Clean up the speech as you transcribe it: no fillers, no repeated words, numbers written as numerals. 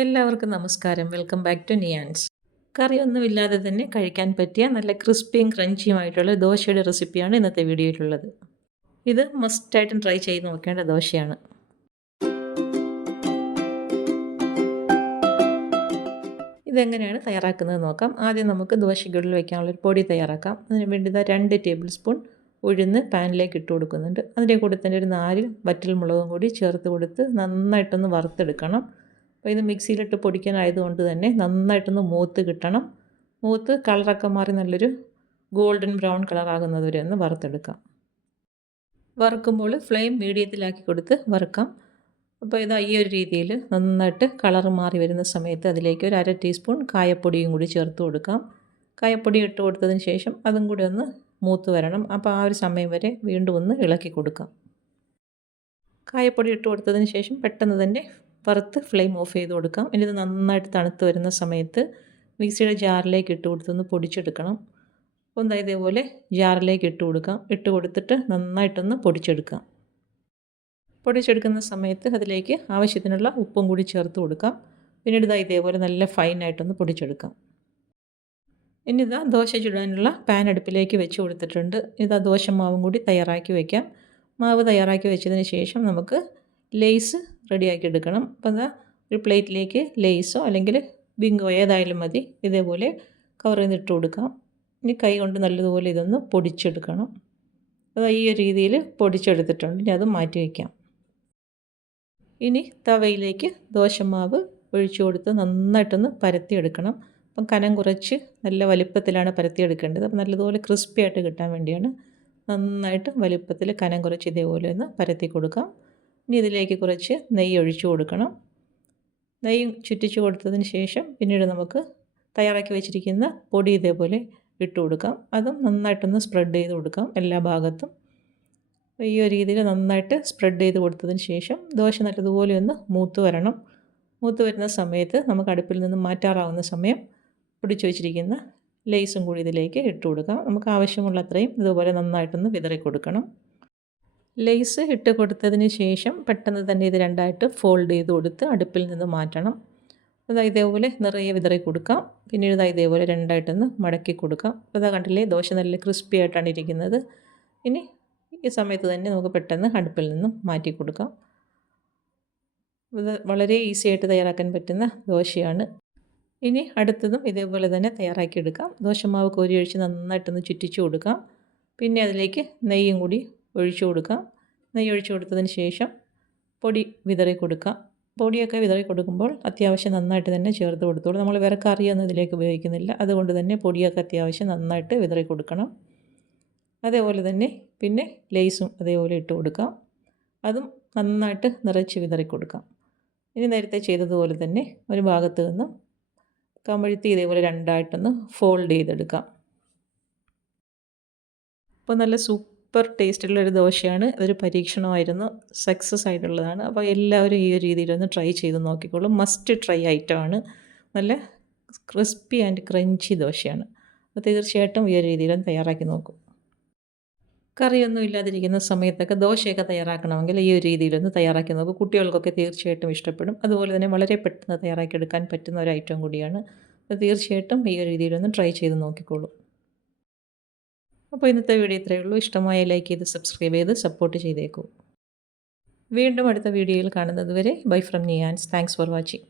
എല്ലാവർക്കും നമസ്കാരം. Welcome back to Niyans. കറിയൊന്നുമില്ലാതെ തന്നെ കഴിക്കാൻ പറ്റിയ നല്ല ക്രിസ്പിയും ക്രഞ്ചിയുമായിട്ടുള്ള ദോശയുടെ റെസിപ്പിയാണ് ഇന്നത്തെ വീഡിയോയിലുള്ളത്. ഇത് മസ്റ്റായിട്ടും ട്രൈ ചെയ്ത് നോക്കേണ്ട ദോശയാണ്. ഇതെങ്ങനെയാണ് തയ്യാറാക്കുന്നത് നോക്കാം. ആദ്യം നമുക്ക് ദോശയ്ക്കുള്ളിൽ വയ്ക്കാനുള്ളൊരു പൊടി തയ്യാറാക്കാം. അതിന് വേണ്ടി 2 ടേബിൾ സ്പൂൺ ഉഴുന്ന് പാനിലേക്ക് ഇട്ട് കൊടുക്കുന്നുണ്ട്. അതിൻ്റെ കൂടെ തന്നെ ഒരു 4 വറ്റൽ മുളകും കൂടി ചേർത്ത് കൊടുത്ത് നന്നായിട്ടൊന്ന് വറുത്തെടുക്കണം. അപ്പോൾ ഇത് മിക്സിയിലിട്ട് പൊടിക്കാനായതുകൊണ്ട് തന്നെ നന്നായിട്ടൊന്ന് മൂത്ത് കിട്ടണം. മൂത്ത് കളറൊക്കെ മാറി നല്ലൊരു ഗോൾഡൻ ബ്രൗൺ കളറാകുന്നത് വരെ ഒന്ന് വറുത്തെടുക്കാം. വറുക്കുമ്പോൾ ഫ്ലെയിം മീഡിയത്തിലാക്കി കൊടുത്ത് വറുക്കാം. അപ്പോൾ ഇത് ഈ ഒരു രീതിയിൽ നന്നായിട്ട് കളർ മാറി വരുന്ന സമയത്ത് അതിലേക്ക് ഒരു 1/2 ടീസ്പൂൺ കായപ്പൊടിയും കൂടി ചേർത്ത് കൊടുക്കാം. കായപ്പൊടി ഇട്ട് കൊടുത്തതിന് ശേഷം അതും കൂടി ഒന്ന് മൂത്ത് വരണം. അപ്പോൾ ആ ഒരു സമയം വരെ വീണ്ടും ഒന്ന് ഇളക്കി കൊടുക്കാം. കായപ്പൊടി ഇട്ട് കൊടുത്തതിന് ശേഷം പെട്ടെന്ന് തന്നെ വറുത്ത് ഫ്ലെയിം ഓഫ് ചെയ്ത് കൊടുക്കാം. ഇനി ഇത് നന്നായിട്ട് തണുത്ത് വരുന്ന സമയത്ത് മിക്സിയുടെ ജാറിലേക്ക് ഇട്ട് കൊടുത്തൊന്ന് പൊടിച്ചെടുക്കണം. ഒന്ന് ഇതേപോലെ ജാറിലേക്ക് ഇട്ട് കൊടുക്കാം. ഇട്ട് കൊടുത്തിട്ട് നന്നായിട്ടൊന്ന് പൊടിച്ചെടുക്കാം. പൊടിച്ചെടുക്കുന്ന സമയത്ത് അതിലേക്ക് ആവശ്യത്തിനുള്ള ഉപ്പും കൂടി ചേർത്ത് കൊടുക്കാം. പിന്നീട് ഇതേപോലെ നല്ല ഫൈനായിട്ടൊന്ന് പൊടിച്ചെടുക്കാം. ഇനി ദോശ ചുടാനുള്ള പാൻ അടുപ്പിലേക്ക് വെച്ച് കൊടുത്തിട്ടുണ്ട്. ദോശമാവും കൂടി തയ്യാറാക്കി വയ്ക്കാം. മാവ് തയ്യാറാക്കി വെച്ചതിന് ശേഷം നമുക്ക് ലേസ് റെഡിയാക്കി എടുക്കണം. അപ്പോൾ ഒരു പ്ലേറ്റിലേക്ക് ലേസോ അല്ലെങ്കിൽ ബിങ്കോ ഏതായാലും മതി. ഇതേപോലെ കവർ ചെയ്തിട്ട് കൊടുക്കാം. ഇനി കൈ കൊണ്ട് നല്ലതുപോലെ ഇതൊന്ന് പൊടിച്ചെടുക്കണം. അത് ഈ ഒരു രീതിയിൽ പൊടിച്ചെടുത്തിട്ടുണ്ട്. ഇനി അത് മാറ്റി വയ്ക്കാം. ഇനി തവയിലേക്ക് ദോശമാവ് ഒഴിച്ചു കൊടുത്ത് നന്നായിട്ടൊന്ന് പരത്തിയെടുക്കണം. അപ്പം കനം കുറച്ച് നല്ല വലിപ്പത്തിലാണ് പരത്തിയെടുക്കേണ്ടത്. അപ്പം നല്ലതുപോലെ ക്രിസ്പി ആയിട്ട് കിട്ടാൻ വേണ്ടിയാണ് നന്നായിട്ട് വലിപ്പത്തിൽ കനം കുറച്ച് ഇതേപോലെ ഒന്ന് പരത്തി കൊടുക്കാം. ഇനി ഇതിലേക്ക് കുറച്ച് നെയ്യ് ഒഴിച്ചു കൊടുക്കണം. നെയ്യ് ചുറ്റിച്ച് കൊടുത്തതിന് ശേഷം പിന്നീട് നമുക്ക് തയ്യാറാക്കി വെച്ചിരിക്കുന്ന പൊടി ഇതേപോലെ ഇട്ട് കൊടുക്കാം. അതും നന്നായിട്ടൊന്ന് സ്പ്രെഡ് ചെയ്ത് കൊടുക്കാം എല്ലാ ഭാഗത്തും. ഈ ഒരു രീതിയിൽ നന്നായിട്ട് സ്പ്രെഡ് ചെയ്ത് കൊടുത്തതിന് ശേഷം ദോശ നല്ലതുപോലെ ഒന്ന് മൂത്ത് വരണം. മൂത്ത് വരുന്ന സമയത്ത് നമുക്ക് അടുപ്പിൽ നിന്ന് മാറ്റാറാവുന്ന സമയം പൊടിച്ച് വെച്ചിരിക്കുന്ന ലേസും കൂടി ഇതിലേക്ക് ഇട്ട് കൊടുക്കാം. നമുക്ക് ആവശ്യമുള്ള അത്രയും ഇതുപോലെ നന്നായിട്ടൊന്ന് വിതറി കൊടുക്കണം. ലേസ് ഇട്ട് കൊടുത്തതിന് ശേഷം പെട്ടെന്ന് തന്നെ ഇത് രണ്ടായിട്ട് ഫോൾഡ് ചെയ്ത് കൊടുത്ത് അടുപ്പിൽ നിന്ന് മാറ്റണം. ഇതേപോലെ നിറയെ വിതറി കൊടുക്കാം. പിന്നീട് ഇതേപോലെ രണ്ടായിട്ടൊന്ന് മടക്കി കൊടുക്കാം. അപ്പോൾ കണ്ടില്ലേ, ദോശ നല്ല ക്രിസ്പി ആയിട്ടാണ് ഇരിക്കുന്നത്. ഇനി ഈ സമയത്ത് തന്നെ നമുക്ക് പെട്ടെന്ന് അടുപ്പിൽ നിന്നും മാറ്റി കൊടുക്കാം. ഇത് വളരെ ഈസി ആയിട്ട് തയ്യാറാക്കാൻ പറ്റുന്ന ദോശയാണ്. ഇനി അടുത്തതും ഇതേപോലെ തന്നെ തയ്യാറാക്കിയെടുക്കാം. ദോശമാവ് കോരി ഒഴിച്ച് നന്നായിട്ടൊന്ന് ചുറ്റിച്ച് കൊടുക്കാം. പിന്നെ അതിലേക്ക് നെയ്യും കൂടി ഒഴിച്ചു കൊടുക്കാം. നെയ്യ് ഒഴിച്ചു കൊടുത്തതിന് ശേഷം പൊടി വിതറി കൊടുക്കാം. പൊടിയൊക്കെ വിതറി കൊടുക്കുമ്പോൾ അത്യാവശ്യം നന്നായിട്ട് തന്നെ ചേർത്ത് കൊടുത്തോളൂ. നമ്മൾ വേറെ കറിയൊന്നും ഇതിലേക്ക് ഉപയോഗിക്കുന്നില്ല. അതുകൊണ്ട് തന്നെ പൊടിയൊക്കെ അത്യാവശ്യം നന്നായിട്ട് വിതറി കൊടുക്കണം. അതേപോലെ തന്നെ പിന്നെ ലേസും അതേപോലെ ഇട്ട് കൊടുക്കാം. അതും നന്നായിട്ട് നിറച്ച് വിതറി കൊടുക്കാം. ഇനി നേരത്തെ ചെയ്തതുപോലെ തന്നെ ഒരു ഭാഗത്ത് നിന്ന് കമഴ്ത്തി ഇതേപോലെ രണ്ടായിട്ടൊന്ന് ഫോൾഡ് ചെയ്തെടുക്കാം. അപ്പോൾ നല്ല സൂപ്പർ ടേസ്റ്റുള്ളൊരു ദോശയാണ്. ഇതൊരു പരീക്ഷണമായിരുന്നു, സക്സസ് ആയിട്ടുള്ളതാണ്. അപ്പോൾ എല്ലാവരും ഈ ഒരു രീതിയിലൊന്ന് ട്രൈ ചെയ്ത് നോക്കിക്കോളൂ. മസ്റ്റ് ട്രൈ ഐറ്റമാണ്. നല്ല ക്രിസ്പി ആൻഡ് ക്രഞ്ചി ദോശയാണ്. അപ്പോൾ തീർച്ചയായിട്ടും ഈ ഒരു രീതിയിലൊന്ന് തയ്യാറാക്കി നോക്കും. കറിയൊന്നും ഇല്ലാതിരിക്കുന്ന സമയത്തൊക്കെ ദോശയൊക്കെ തയ്യാറാക്കണമെങ്കിൽ ഈ ഒരു രീതിയിലൊന്ന് തയ്യാറാക്കി നോക്കും. കുട്ടികൾക്കൊക്കെ തീർച്ചയായിട്ടും ഇഷ്ടപ്പെടും. അതുപോലെ തന്നെ വളരെ പെട്ടെന്ന് തയ്യാറാക്കിയെടുക്കാൻ പറ്റുന്ന ഒരു ഐറ്റം കൂടിയാണ്. അപ്പോൾ തീർച്ചയായിട്ടും ഈ ഒരു രീതിയിലൊന്ന് ട്രൈ ചെയ്ത് നോക്കിക്കോളൂ. അപ്പോൾ ഇന്നത്തെ വീഡിയോ ഇത്രയേ ഉള്ളൂ. ഇഷ്ടമായ ലൈക്ക് ചെയ്ത് സബ്സ്ക്രൈബ് ചെയ്ത് സപ്പോർട്ട് ചെയ്തേക്കൂ. വീണ്ടും അടുത്ത വീഡിയോയിൽ കാണുന്നത് വരെ bye from Niyans. Thanks for watching.